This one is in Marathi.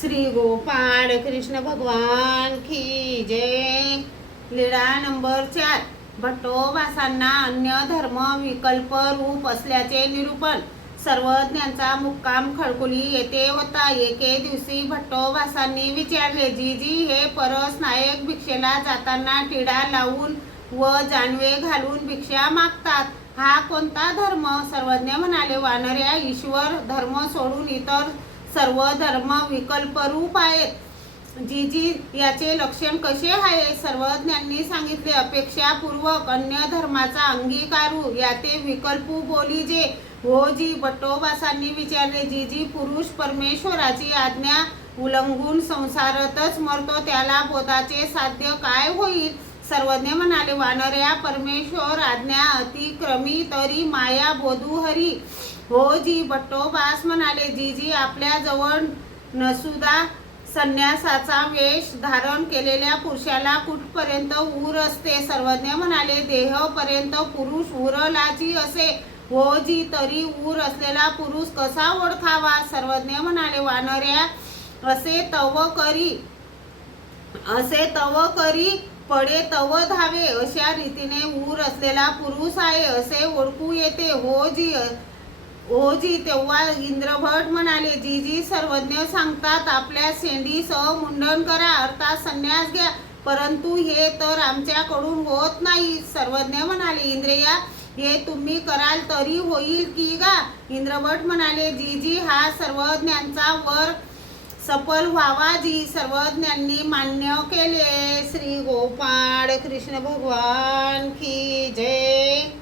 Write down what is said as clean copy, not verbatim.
श्री गोपाळ कृष्ण भगवान की जय। लीळा नंबर 4। भट्टोबासांना अन्य धर्म विकल्प रूप असल्याचे निरूपण। सर्वज्ञांचा मुक्काम खडकुली येथे होता। एके दिवशी भट्टोबासांनी विचारले, जीजी हे परस नायक भिक्षेला जाताना टिळा लावून व जानवे घालून भिक्षा मागतात, हा कोणता धर्म? सर्वज्ञ म्हणाले, वानऱ्या, ईश्वर धर्म सोडून इतर सर्व धर्म विकल्परूप आहेत। जीजी याचे लक्षण कसे आहे? सर्वज्ञांनी सांगितले, अपेक्षापूर्वक अन्य धर्माचा अंगीकारू याते विकल्पू बोलीजे। हो जी। भट्टोबासांनी विचारले, जीजी पुरुष परमेश्वराची आज्ञा उल्लंघून संसारातच मरतो, त्याला बोधाचे साध्य काय होईल? सर्वज्ञ म्हणाले, वानऱ्या, परमेश्वर आज्ञा अतिक्रमी तरी माया बोधू हरी। हो जी। भट्टोबास म्हणाले, जीजी आपल्या जवळ नसुदा संन्यासाचा वेश धारण केलेल्या पुरुषाला कुठपर्यंत ऊर असते? सर्वज्ञ म्हणाले, देहपर्यंत पुरुष उरलाची असे। हो जी। तरी ऊर असलेला पुरुष कसा ओळखावा? सर्वज्ञ म्हणाले, वानऱ्या, असे तव करी पडे तव धावे, अशा रीतीने ऊर असलेला पुरुष आहे असे ओळखू येते। हो जी। तेव्हा इंद्रभट म्हणाले, जीजी सर्वज्ञ सांगतात आपल्या शेंडीसह मुंडन करा, अर्थात संन्यास घ्या, परंतु हे तर आमच्याकडून होत नाही। सर्वज्ञ म्हणाले, इंद्रिया, हे तुम्ही कराल तरी होईल की गा? इंद्रभट म्हणाले, जीजी हा सर्वज्ञांचा वर सफल व्हावा जी। सर्वज्ञांनी मान्य केले। श्री गोपाळ कृष्ण भगवान की जय।